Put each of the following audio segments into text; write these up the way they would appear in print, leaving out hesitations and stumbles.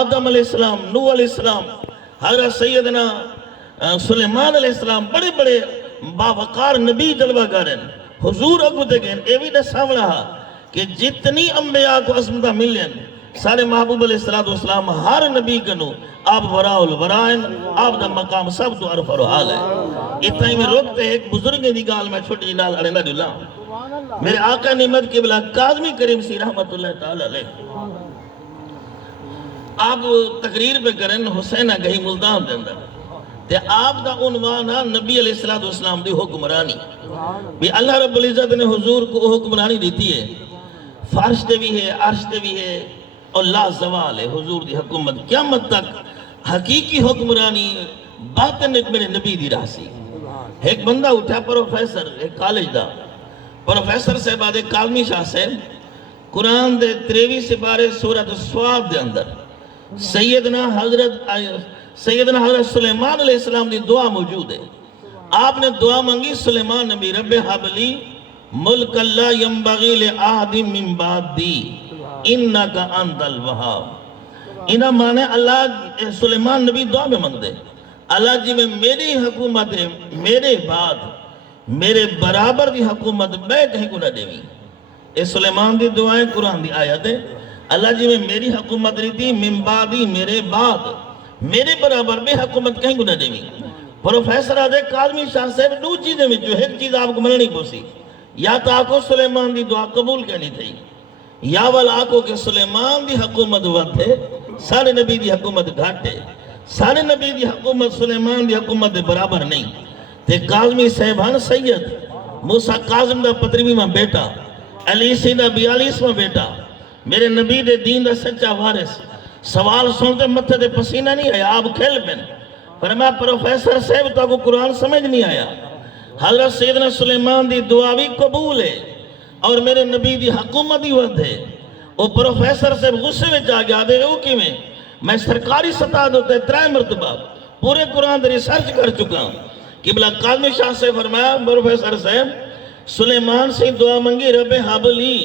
آدم علیہ السلام، نوح علیہ السلام، حضرت سیدنا سلیمان علیہ السلام بڑے بڑے باوقار نبی جلوہ گارن حضور اگو دگین اے بھی دساوڑا کہ جتنی انبیاء کو عظمتہ ملین سارے محبوب علیہ السلام ہر نبی کنو آپ وراء الورائن آپ دا مقام سب تو عرف و حال ہے۔ اتنا ہی میں روکتے ہیں ایک بزرگ دی گال میں چھوٹی جنال علیہ اللہ میرے آقا نعمت قبلہ کاظمی کریم سی رحمت اللہ تعالی علیہ آپ تقریر پہ کرن حسینہ گئی ملتان دے اندر تے آپ دا عنوان نبی علیہ السلام دی حکمرانی بھی اللہ رب العزت نے حضور کو حکمرانی دیتی ہے، فرش تے بھی ہے، عرش تے بھی ہے اور لا زوال ہے حضور دی حکومت قیامت تک حقیقی حکمرانی باطن میرے نبی دی راسی۔ ایک بندہ اٹھا پروفیسر ایک کالج دا پروفیسر سے بعد ایک کالمی شاہ سے قرآن دے 23 سپارے سورۃ الصاد دے اندر سیدنا حضرت سلیمان علیہ السلام دی دعا موجود ہے۔ آپ نے دعا منگی سلیمان نبی رب حبلی ملک اللہ ینبغی لأحد من بعدی انکا انت الوہاب۔ انہا مانے اللہ سلیمان نبی دعا میں منگ دے اللہ جی میں میری حکومت ہے میرے بعد میرے برابر دی حکومت میں کہیں کو نہ دیوی۔ اے سلیمان دی دعائیں قرآن دی آیت ہے اللہ جی میں میری حکومت رہتی من بعدی میرے بعد میرے برابر میں حکومت کہیں کو نہ دیوی۔ پروفیسر آدھے کاظمی شاہ صاحب دو چیزیں میں جو ایک چیز آپ کو ملنی پوسی یا تو آکو سلیمان دی دعا قبول کرنی تھی یا والا آکو کہ سلیمان دی حکومت وقت ہے سارے نبی دی حکومت گھاٹے سارے نبی دی حکومت سلیمان دی حکومت برابر نہیں تے کاظمی صاحبان سید موسیٰ کاظم دا 15واں بیٹا علی سیدہ 42واں بیٹا میرے نبی دے دین دا سچا وارث سوال سنتے متھے دے پسینہ نہیں آیا آپ کھیل پین فرمایا پروفیسر صاحب تو کو قرآن سمجھ نہیں آیا حضرت سیدنا سلیمان دی دعا بھی قبول ہے اور میرے نبی دی حکومت بھی وقت ہے وہ پروفیسر صاحب غصے میں جا گیا دے وہ کی میں سرکاری سطح دوتے 3 مرتبہ پورے قرآن دے ریسرچ کر چکا ہوں قبلہ کاظمی شاہ سے فرمایا پروفیسر صاحب سلیمان سے دعا منگی رب حبلی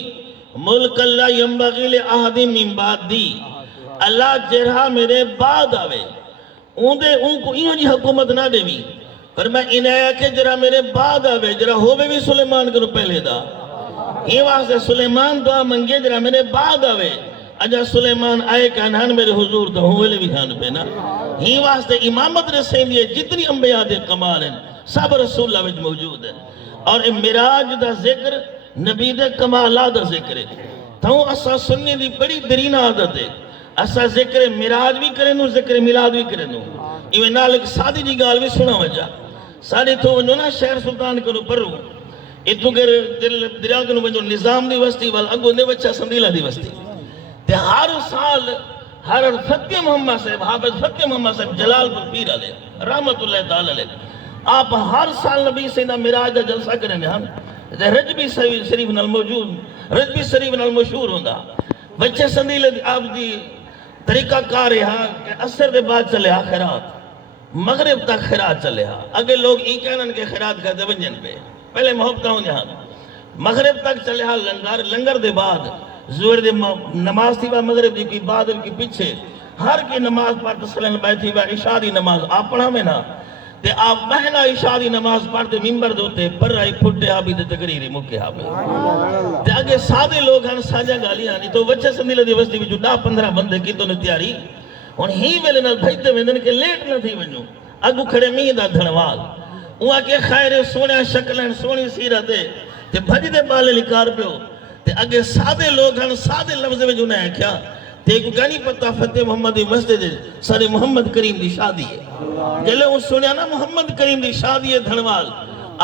ملک اللہ ینبغی لأحد من بعدی اللہ جرہا میرے بعد آوے ان کو انہوں جی حکومت نہ دے بھی پر میں انہیں آیا کہ جرہ میرے بعد آوے جرہ ہوئے بھی سلیمان کرو پہلے دا ہی واسطے سلیمان دعا منگے جرہ میرے بعد آوے اجا سلیمان آئے کہ انہاں میرے حضور تو ہوئے لے بھی کھان پہ نا ہی واسطے امامت رسے لیے جتنی انبیاء دے کمال ہیں سب رسول اللہ وچ موجود ہیں اور معراج دا ذکر نبی دے کمالات دا ذکر ہے تو اسا سنی دی بڑی درین عادت ہے اسا ذکر معراج بھی کرنو ذکر میلاد بھی کرنو ایویں نال ایک سادی جی گال بھی سنا وجہ ساڑی تو ونجو نا شہر سلطان کنو پرو اتو گر دریا کنو ونجو نظام دی وستی وال اگو نے وچہ سندیلہ دی وستی تے ہر سال ہر فتح محمد صاحب حافظ فتح محمد صاحب جلال پر پیر علیہ رحمت اللہ تعالی علیہ آپ ہر سال نبی سیدہ معراج دا جلسہ کرنے ہم رجبی شریف نال موجود رجبی شریف نال مشہور ہوندہ بچے سندیلہ آپ دی طریقہ کار رہا کہ اثر دے بعد چلے ہاں خیرات مغرب تک خیرات چلے ہاں اگر لوگ این کہنن کے خیرات کرتے ونجن پہ پہلے محبتہ ہوں جہاں مغرب تک چلے ہاں لنگر دے بعد زور دے نماز تھی با مغرب دی کی بعد کی پیچھے ہر کی نماز پڑھتے صلی اللہ علیہ وسلم عشاء دی نماز آپ پڑھا میں نا تے آپ مہنہ عشاء دی نماز پڑھتے ممبر دوتے پر آئی پھٹے ہاں بھی دے تقریری مکے ہاں بھی تے آگے سادے لوگ ہاں ساجہ گالی آنی تو وچے سندیلہ دی وستی بھی جو 10-15 بندے کی تو نے تیاری ان ہی ویلے نال بھائیتے ویندن کے لیٹ نہ تھی ونجو اگو کھڑے میدہ دھنوال وہاں کے خیر سونے شکلیں سونی سیرت ہے تے بھج دے بالے لکار پیو تے اگے سادے لوگ ہاں سادے لفظ میں جو نہ ہے کیا تے کو گانی پتہ فتح محمد دی مسجد سارے محمد کریم دی شادی ہے جلے ان سنیا نا محمد کریم دی شادی ہے دھنوال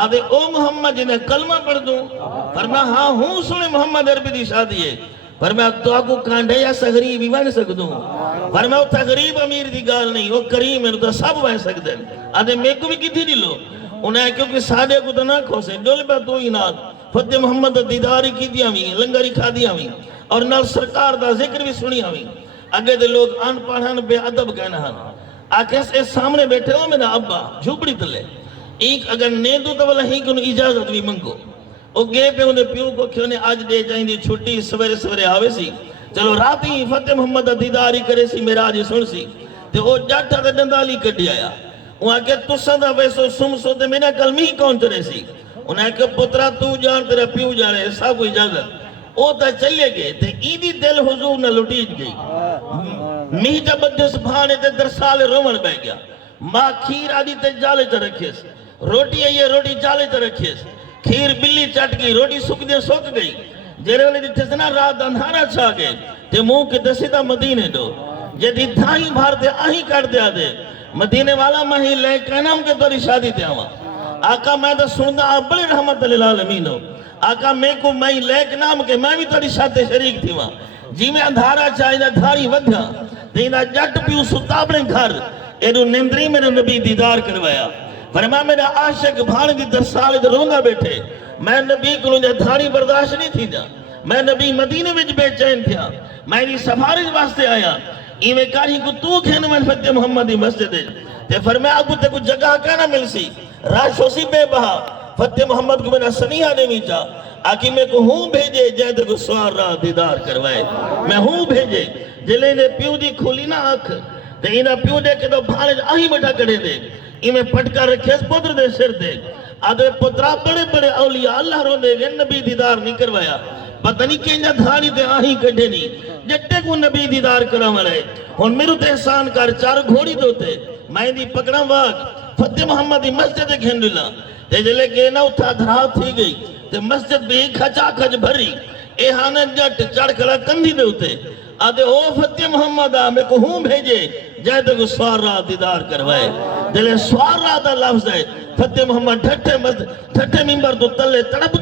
آدھے او محمد جنہیں کلمہ پڑھ دوں فرمایا ہاں ہوں سنے محمد عربی دی شادی ہے فرمایا تو آکو کانڈے یا سغریب ہی بن سکتوں فرمایا وہ تغریب امیر دی گال نہیں وہ کریم ہے تو سب بن سکتے ہیں آدھے میں کو بھی کتھی دی لو انہیں کیونکہ سادے کو تو نہ کھوسے ڈول پہ تو ہی ناد فتح محمد دیداری کی دیا ہوئی لنگری کھا دیا ہوئی اور نال سرکار دا ذکر بھی سنی ہوئی اگے دے لوگ ان پڑھن بے ادب کہنا ہن آکے اس سامنے بیٹھے ہو میرا ابا جھوپڑی تلے ایک اگر نیندو تو والا ہی کنو اجازت بھی منگو او گئے پہ انہیں پیو کو کیوں نے آج دے جائیں دی چھٹی سویرے سویرے آوے سی چلو راتی فتح محمد دیداری کرے سی میراج سن سی تے او جاٹھا تے ڈنڈالی کٹی آیا وہاں کہ تساں دا ویسو سم سو تے میرا کلمی کون چرے سی انہیں کہ پترا تو جان تیرا پیو جانے سب کوئی اجازت او تا چلے گئے تے ایدی دل حضور نہ لٹیج گئی میٹا بدے سبحانے تے درسال رومن بہ گیا ماں کھیر آدھی تے جالے چا رکھیس روٹی آئیے روٹی جالے چا رکھیس کھیر بلی چٹ گئی روٹی سک دے سک گئی جیرے والے دیتے سنا رات اندھارا چھا گئے تے منہ کے دسیدہ مدینے دو جدی دھائیں بھار تے آہی کر دیا دے مدینے والا مہی لے کہنام کے توری شادی تے آوا آقا میں تو سندہ آپ بڑی رحمت للعالمین ہو آقا میں کو میں لے کنام کے میں بھی توری شادی شریک تھی وہاں جی میں اندھارا چاہی نہ دھاری ودھا دینا جٹ پیو ستابنے گھر ایڈو نندری میرے نبی دیدار کروایا فرما میرا عاشق بھانے دی 10 سال ادھر رونگا بیٹھے میں نبی کو لنجا دھاری برداشت نہیں تھی جا میں نبی مدینے وچ بے چین تھیا میں انہی سفارش واسطے آیا ایویں کاری کو تو کھینے میں فتح محمد دی مسجد ہے تے فرمایا کو تے کو جگہ کہنا مل سی راش ہو سی بے بہا فتح محمد کو میرا سنیہ نہیں چاہ آکی میں کو ہوں بھیجے جائے تے کو سوار راہ دیدار کروائے میں ہوں بھیجے جلے نے پیو دی کھولی نہ آنکھ تے انہا پیو دے کے تو بھانے آہی بٹھا کڑے دے ایمیں پھٹکا رکھے اس پتر دے سر دے آدھے پترہ بڑے بڑے اولیاء اللہ رو دے گئے نبی دیدار نہیں کروایا پتہ نہیں کہ انجا دھانی تے آہی کڑے نہیں جٹے کو نبی دیدار کرا مرے ہون میرو تے احسان کر 4 گھوڑی دوتے میں دی پکڑا واگ فتح محمد دی مسجد کھینڈلا تے جلے کہ نہ اتھا دھرات تھی گئی تے مسجد بھی کھچا کھچ بھری اے ہانے جٹ چڑھ کھڑا کندھی دے ہوتے آدھے او فتح محمد میں کو ہوں بھیجے جائے تو کو سوار راہ دیدار کروائے دلے سوار راہ دا لفظ ہے فتح محمد ٹھٹے ممبر تو تلے تڑپ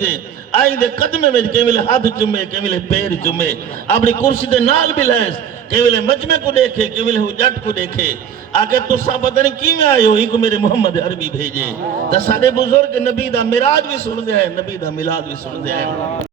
دے آئی دے قدمے میں کہ ملے ہاتھ چمے کہ ملے پیر چمے اپنی کرسی دے نال بھی لائز کہ ملے مجمع کو دیکھے کہ ملے جٹ کو دیکھے آکے تو سا پتہ نہیں کی میں آئے ہو ہی کو میرے محمد عربی بھیجے تا سارے بزرگ نبی دا میراج بھی سن دے ہیں نبی دا میلاد بھی سن دے ہیں